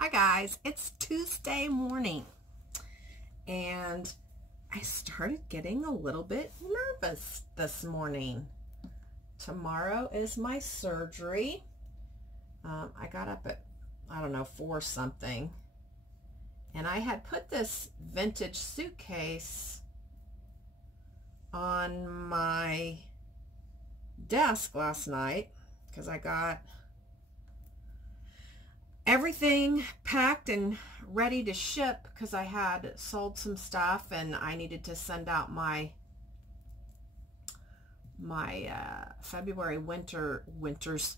Hi guys, it's Tuesday morning and I started getting a little bit nervous this morning. Tomorrow is my surgery. I got up at, I don't know, 4 something, and I had put this vintage suitcase on my desk last night because I got everything packed and ready to ship because I had sold some stuff and I needed to send out my February winter's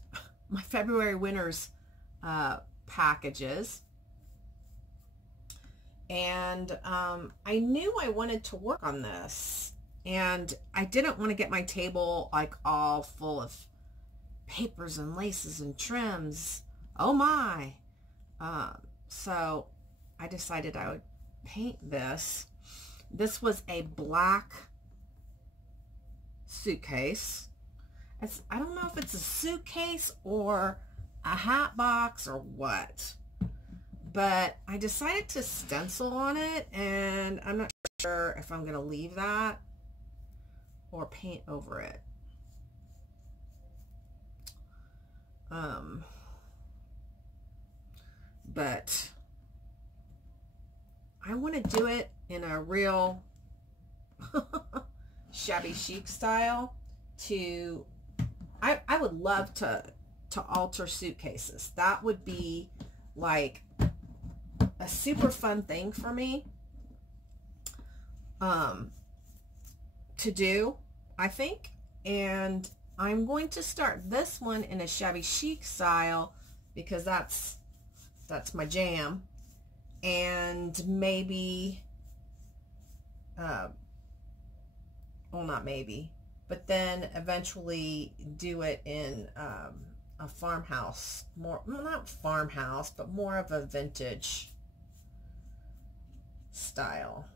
packages. And I knew I wanted to work on this, and I didn't want to get my table like all full of papers and laces and trims. Oh my. So I decided I would paint this. This was a black suitcase. I don't know if it's a suitcase or a hat box or what, but I decided to stencil on it, and I'm not sure if I'm going to leave that or paint over it. But I want to do it in a real shabby chic style. I would love to alter suitcases. That would be like a super fun thing for me to do, I think. And I'm going to start this one in a shabby chic style because that's my jam. And maybe well, not maybe, but then eventually do it in a farmhouse, well, not farmhouse, but more of a vintage style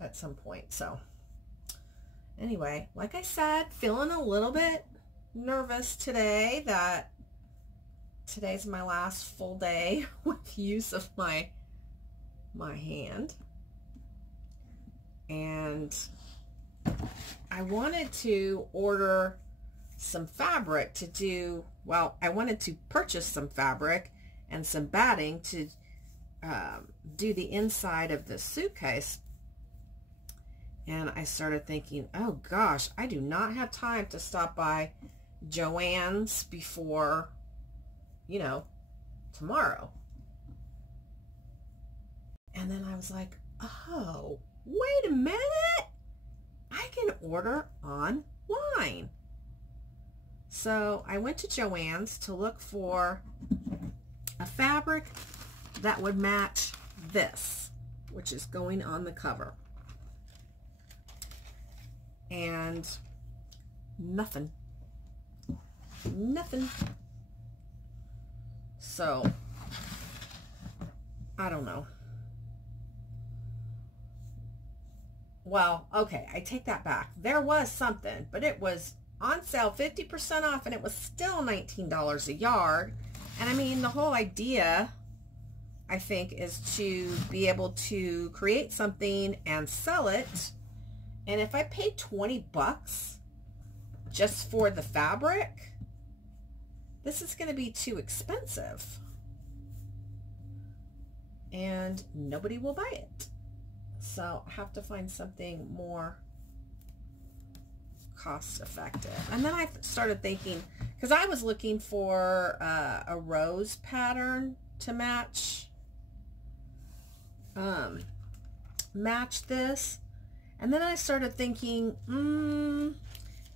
at some point. So anyway, like I said, feeling a little bit nervous today that today's my last full day with use of my hand. And I wanted to order some fabric to do, well, I wanted to purchase some fabric and some batting to do the inside of the suitcase. And I started thinking, oh gosh, I do not have time to stop by Joann's before, you know, tomorrow. And then I was like, oh, wait a minute. I can order online. So I went to Joann's to look for a fabric that would match this, which is going on the cover. And nothing. So I don't know. Well, okay, I take that back. There was something, but it was on sale 50% off, and it was still $19 a yard. And I mean, the whole idea, I think, is to be able to create something and sell it. And if I paid 20 bucks just for the fabric, this is going to be too expensive. And nobody will buy it. So I have to find something more cost effective. And then I started thinking, because I was looking for a rose pattern to match this. And then I started thinking,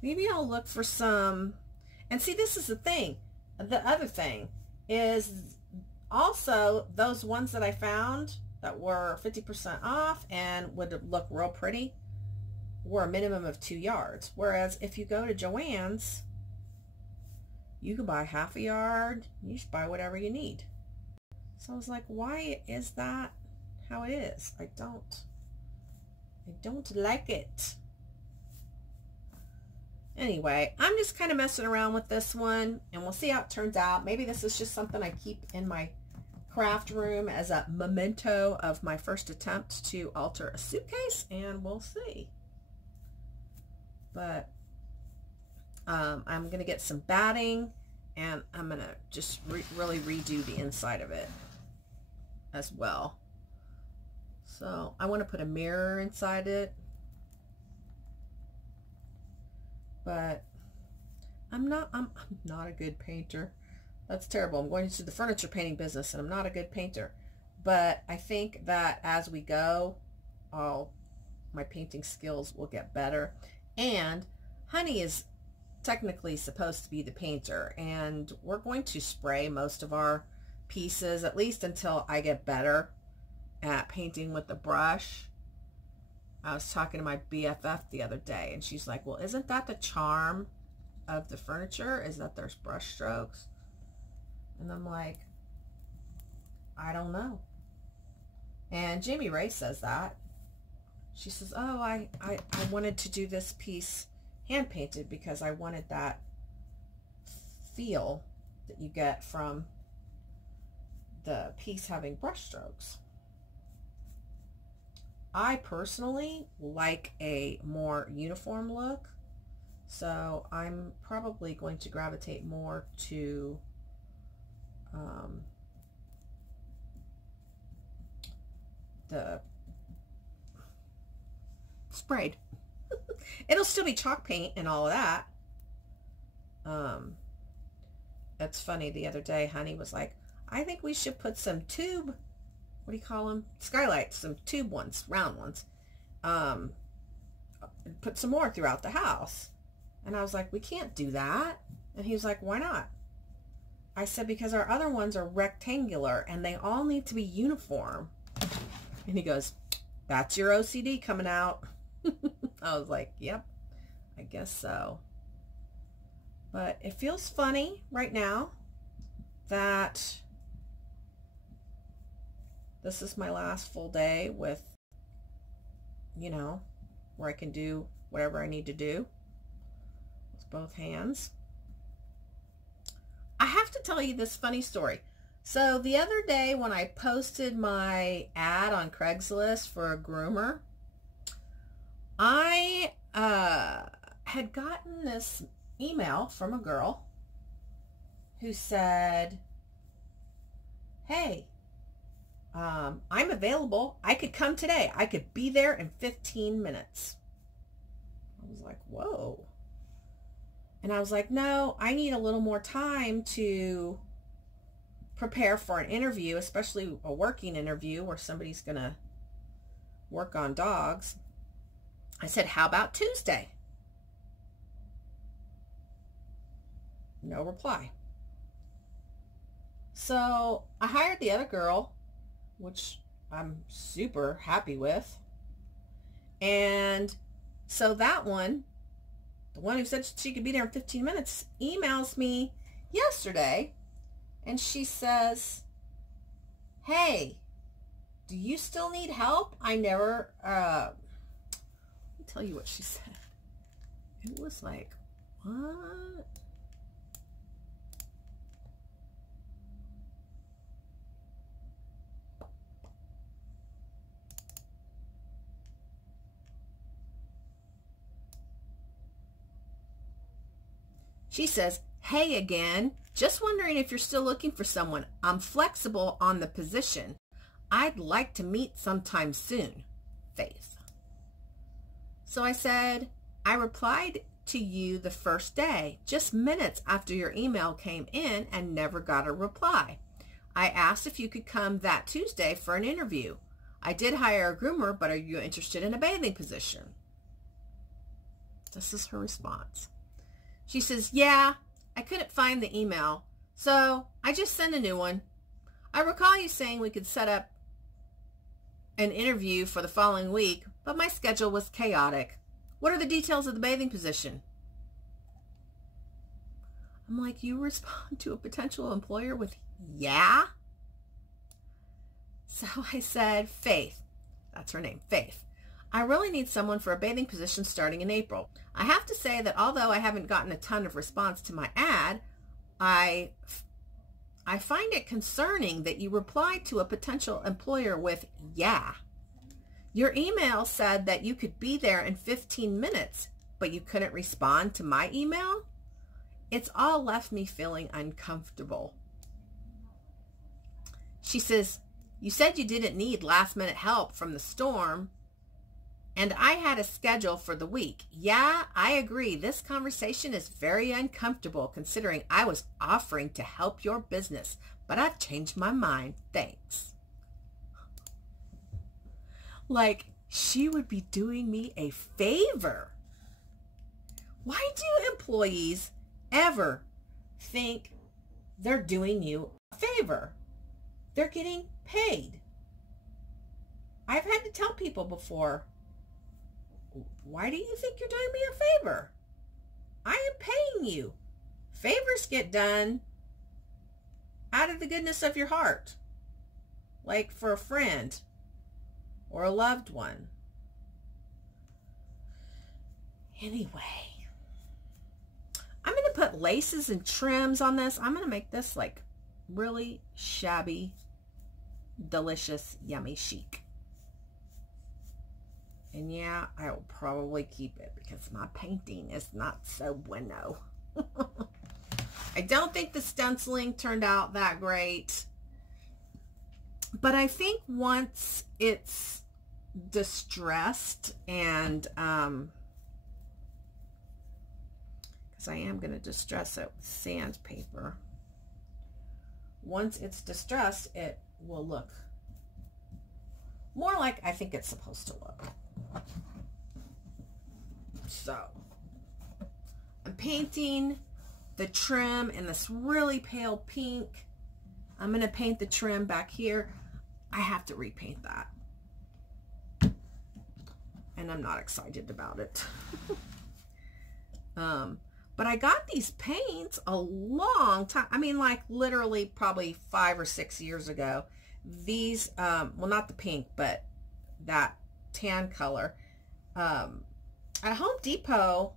maybe I'll look for some. And see, this is the thing. The other thing is also those ones that I found that were 50% off and would look real pretty were a minimum of 2 yards. Whereas if you go to Joann's, you can buy half a yard. You should buy whatever you need. So I was like, why is that how it is? I don't like it. Anyway, I'm just kind of messing around with this one, and we'll see how it turns out. Maybe this is just something I keep in my craft room as a memento of my first attempt to alter a suitcase, and we'll see. But I'm going to get some batting, and I'm going to just really redo the inside of it as well. So I want to put a mirror inside it, but I'm not a good painter. That's terrible. I'm going into the furniture painting business and I'm not a good painter. But I think that as we go, my painting skills will get better. And Honey is technically supposed to be the painter, and we're going to spray most of our pieces, at least until I get better at painting with the brush. I was talking to my BFF the other day, and she's like, well, isn't that the charm of the furniture, is that there's brush strokes? And I'm like, I don't know. And Jamie Ray says that. She says, oh, I wanted to do this piece hand painted because I wanted that feel that you get from the piece having brush strokes. I personally like a more uniform look, so I'm probably going to gravitate more to the sprayed. It'll still be chalk paint and all of that. It's funny, the other day Honey was like, I think we should put some tube, what do you call them, skylights, some tube ones, round ones, put some more throughout the house. And I was like, we can't do that. And he was like, why not? I said, because our other ones are rectangular and they all need to be uniform. And he goes, that's your OCD coming out. I was like, yep, I guess so. But it feels funny right now that this is my last full day with, you know, where I can do whatever I need to do with both hands. I have to tell you this funny story. So the other day when I posted my ad on Craigslist for a groomer, I had gotten this email from a girl who said, hey, I'm available. I could come today. I could be there in 15 minutes. I was like, whoa. And I was like, no, I need a little more time to prepare for an interview, especially a working interview where somebody's going to work on dogs. I said, how about Tuesday? No reply. So I hired the other girl, which I'm super happy with. And so that one, the one who said she could be there in 15 minutes, emails me yesterday and she says, hey, do you still need help? I never, let me tell you what she said. It was like, what? She says, hey again, just wondering if you're still looking for someone. I'm flexible on the position. I'd like to meet sometime soon. Faith. So I said, I replied to you the first day, just minutes after your email came in, and never got a reply. I asked if you could come that Tuesday for an interview. I did hire a groomer, but are you interested in a bathing position? This is her response. She says, yeah, I couldn't find the email, so I just sent a new one. I recall you saying we could set up an interview for the following week, but my schedule was chaotic. What are the details of the bathing position? I'm like, you respond to a potential employer with, yeah? So I said, Faith, that's her name, Faith. I really need someone for a bathing position starting in April. I have to say that although I haven't gotten a ton of response to my ad, I I find it concerning that you replied to a potential employer with, yeah. Your email said that you could be there in 15 minutes, but you couldn't respond to my email? It's all left me feeling uncomfortable. She says, you said you didn't need last minute help from the storm, and I had a schedule for the week. Yeah, I agree. This conversation is very uncomfortable considering I was offering to help your business, but I've changed my mind. Thanks. Like, she would be doing me a favor. Why do employees ever think they're doing you a favor? They're getting paid. I've had to tell people before, why do you think you're doing me a favor? I am paying you. Favors get done out of the goodness of your heart, like for a friend or a loved one. Anyway, I'm going to put laces and trims on this. I'm going to make this like really shabby, delicious, yummy chic. And yeah, I will probably keep it because my painting is not so bueno. I don't think the stenciling turned out that great. But I think once it's distressed and, because I am going to distress it with sandpaper. Once it's distressed, it will look more like I think it's supposed to look. So, I'm painting the trim in this really pale pink. I'm going to paint the trim back here. I have to repaint that. And I'm not excited about it. But I got these paints a long time. I mean, like literally probably 5 or 6 years ago. These, well, not the pink, but that tan color. At Home Depot,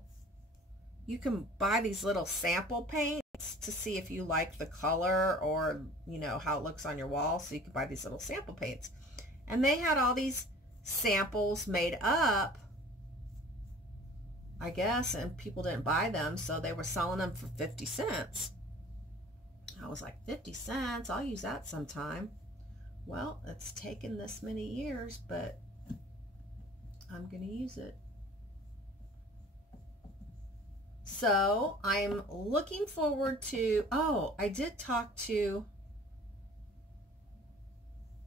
you can buy these little sample paints to see if you like the color or, you know, how it looks on your wall. So you can buy these little sample paints. And they had all these samples made up, I guess, and people didn't buy them, so they were selling them for 50 cents. I was like, 50 cents? I'll use that sometime. Well, it's taken this many years, but I'm going to use it. So I'm looking forward to, oh, I did talk to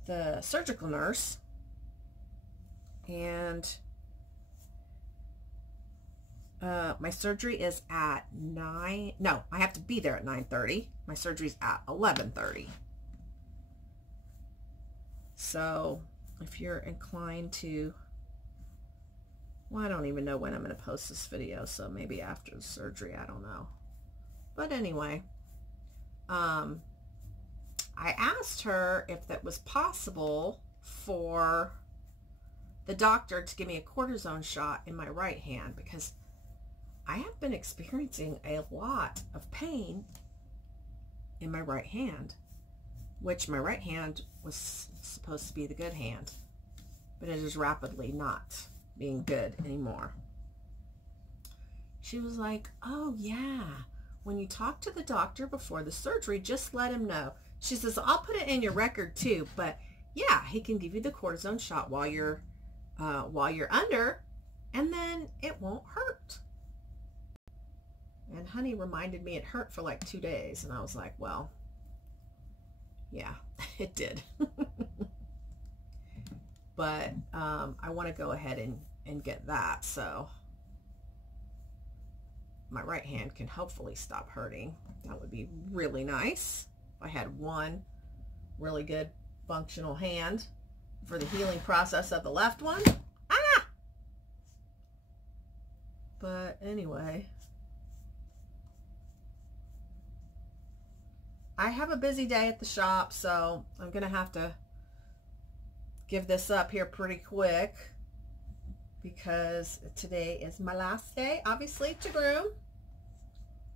the surgical nurse, and my surgery is at 9, no, I have to be there at 9:30. My surgery's at 11:30. So if you're inclined to, well, I don't even know when I'm going to post this video, so maybe after the surgery, I don't know. But anyway, I asked her if that was possible for the doctor to give me a cortisone shot in my right hand, because I have been experiencing a lot of pain in my right hand, which my right hand was supposed to be the good hand, but it is rapidly not being good anymore. She was like, oh yeah, when you talk to the doctor before the surgery, just let him know. She says, I'll put it in your record too, but yeah, he can give you the cortisone shot while you're under, and then it won't hurt. And honey reminded me it hurt for like 2 days, and I was like, well, yeah, it did. But I want to go ahead and get that, so my right hand can hopefully stop hurting. That would be really nice if I had one really good functional hand for the healing process of the left one. Ah! But anyway, I have a busy day at the shop, so I'm gonna have to give this up here pretty quick, because today is my last day, obviously, to groom.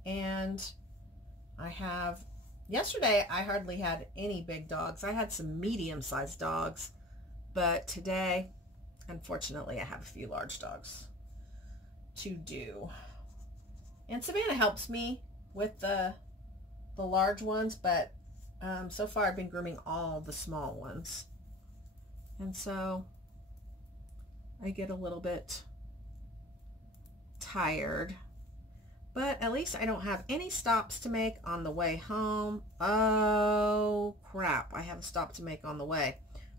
And I have yesterday I hardly had any big dogs. I had some medium-sized dogs, but today, unfortunately, I have a few large dogs to do. And Savannah helps me with the large ones, but so far I've been grooming all the small ones. And so I get a little bit tired. But at least I don't have any stops to make on the way home. Oh, crap. I have a stop to make on the way.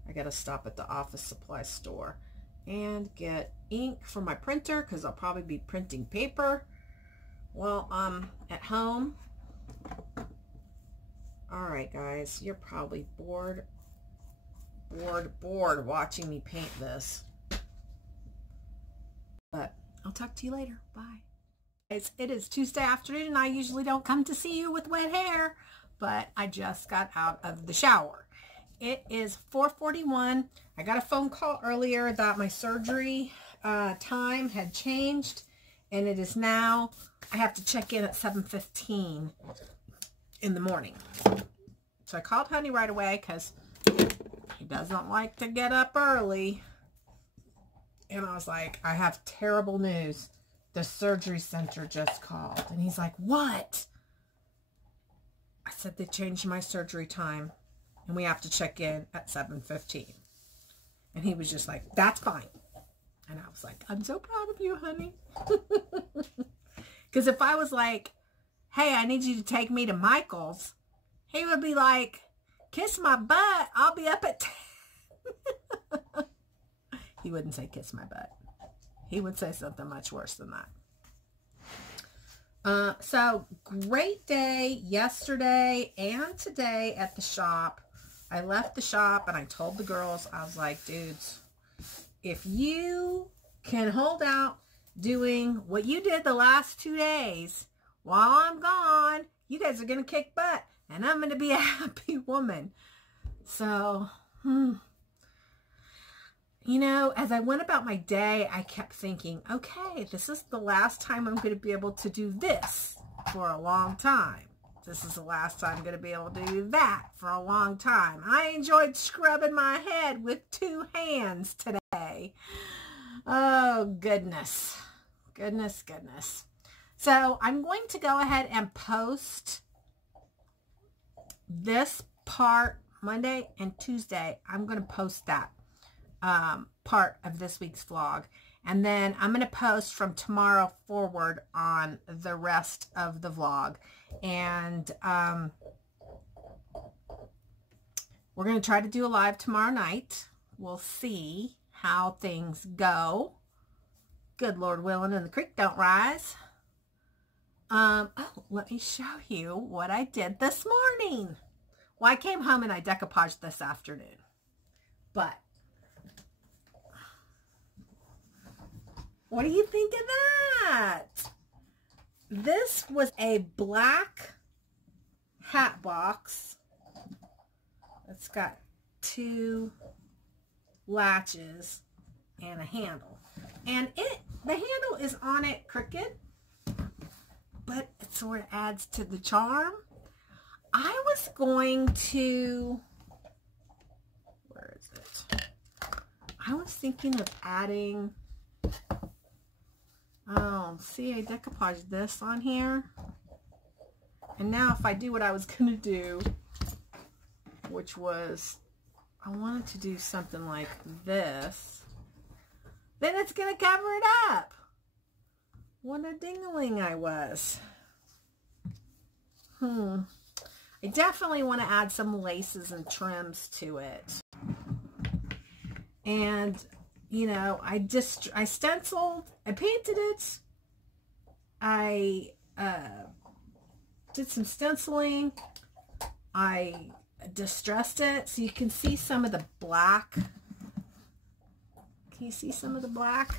I got to stop at the office supply store and get ink for my printer because I'll probably be printing paper while I'm at home. All right, guys. You're probably bored watching me paint this. But I'll talk to you later. Bye. It is Tuesday afternoon, and I usually don't come to see you with wet hair, but I just got out of the shower. It is 4:41. I got a phone call earlier that my surgery time had changed, and it is now, I have to check in at 7:15 in the morning. So I called Honey right away because he doesn't like to get up early. And I was like, I have terrible news. The surgery center just called. And he's like, what? I said, they changed my surgery time. And we have to check in at 7:15. And he was just like, that's fine. And I was like, I'm so proud of you, honey. Because if I was like, hey, I need you to take me to Michael's, he would be like, kiss my butt. I'll be up at 10. He wouldn't say kiss my butt. He would say something much worse than that. So, great day yesterday and today at the shop. I left the shop and I told the girls, I was like, dudes, if you can hold out doing what you did the last 2 days while I'm gone, you guys are going to kick butt and I'm going to be a happy woman. So, you know, as I went about my day, I kept thinking, okay, this is the last time I'm going to be able to do this for a long time. This is the last time I'm going to be able to do that for a long time. I enjoyed scrubbing my head with 2 hands today. Oh, goodness. Goodness, goodness. So I'm going to go ahead and post this part Monday and Tuesday. I'm going to post that. Part of this week's vlog, and then I'm going to post from tomorrow forward on the rest of the vlog, and we're going to try to do a live tomorrow night. We'll see how things go. Good Lord willing and the creek don't rise. Oh, let me show you what I did this morning. Well, I came home and I decoupaged this afternoon, but what do you think of that? This was a black hat box. It's got 2 latches and a handle. And the handle is on it crooked, but it sort of adds to the charm. I was going to, where is it? I was thinking of adding, oh, see, I decoupaged this on here. And now if I do what I was going to do, which was, I wanted to do something like this, then it's going to cover it up. What a dingling I was. I definitely want to add some laces and trims to it. And, you know, I stenciled, I painted it, I did some stenciling, I distressed it so you can see some of the black. Can you see some of the black?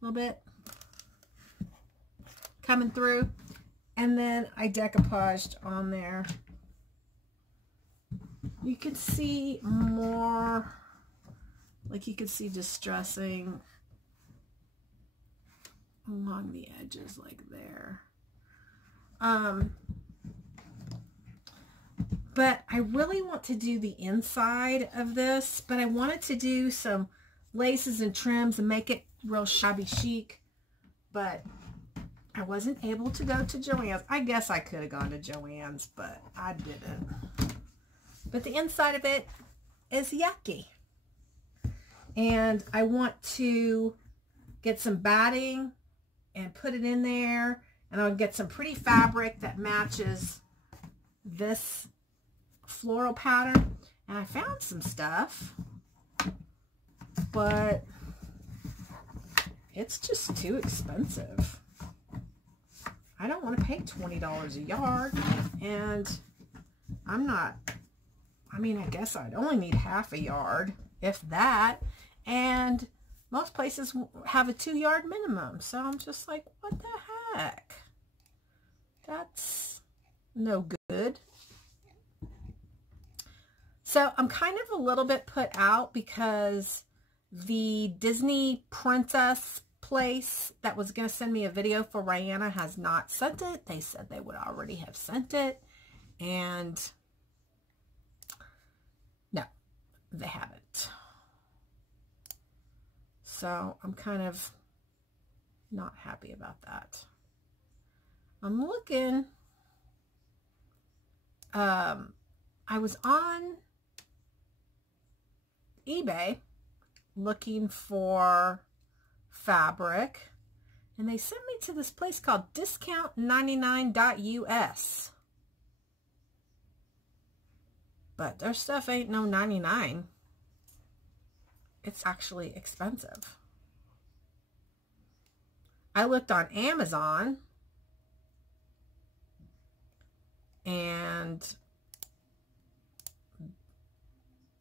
A little bit coming through. And then I decoupaged on there. You can see more, like you can see distressing along the edges like there. But I really want to do the inside of this, but I wanted to do some laces and trims and make it real shabby chic, but I wasn't able to go to Joann's. I guess I could have gone to Joann's, but I didn't. But the inside of it is yucky. And I want to get some batting and put it in there, and I'll get some pretty fabric that matches this floral pattern. And I found some stuff, but it's just too expensive. I don't want to pay $20 a yard, and I'm not, I mean, I guess I'd only need half a yard, if that, and most places have a 2-yard minimum, so I'm just like, what the heck? That's no good. So I'm kind of a little bit put out because the Disney Princess place that was going to send me a video for Rihanna has not sent it. They said they would already have sent it, and no, they haven't. So I'm kind of not happy about that. I'm looking, I was on eBay looking for fabric, and they sent me to this place called discount99.us, but their stuff ain't no 99. It's actually expensive. I looked on Amazon, and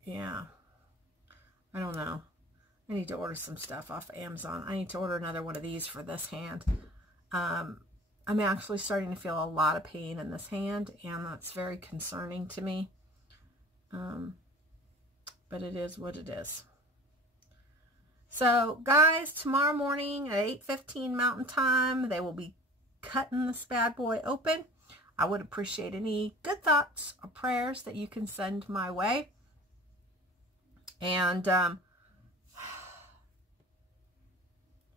yeah, I don't know. I need to order some stuff off of Amazon. I need to order another one of these for this hand. I'm actually starting to feel a lot of pain in this hand, and that's very concerning to me. But it is what it is. So, guys, tomorrow morning at 8:15 Mountain Time, they will be cutting this bad boy open. I would appreciate any good thoughts or prayers that you can send my way. And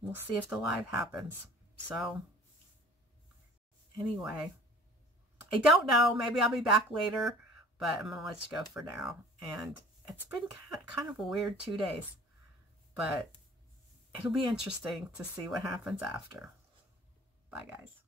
we'll see if the live happens. So, anyway, I don't know. Maybe I'll be back later, but I'm going to let you go for now. And it's been kind of a weird 2 days, but it'll be interesting to see what happens after. Bye, guys.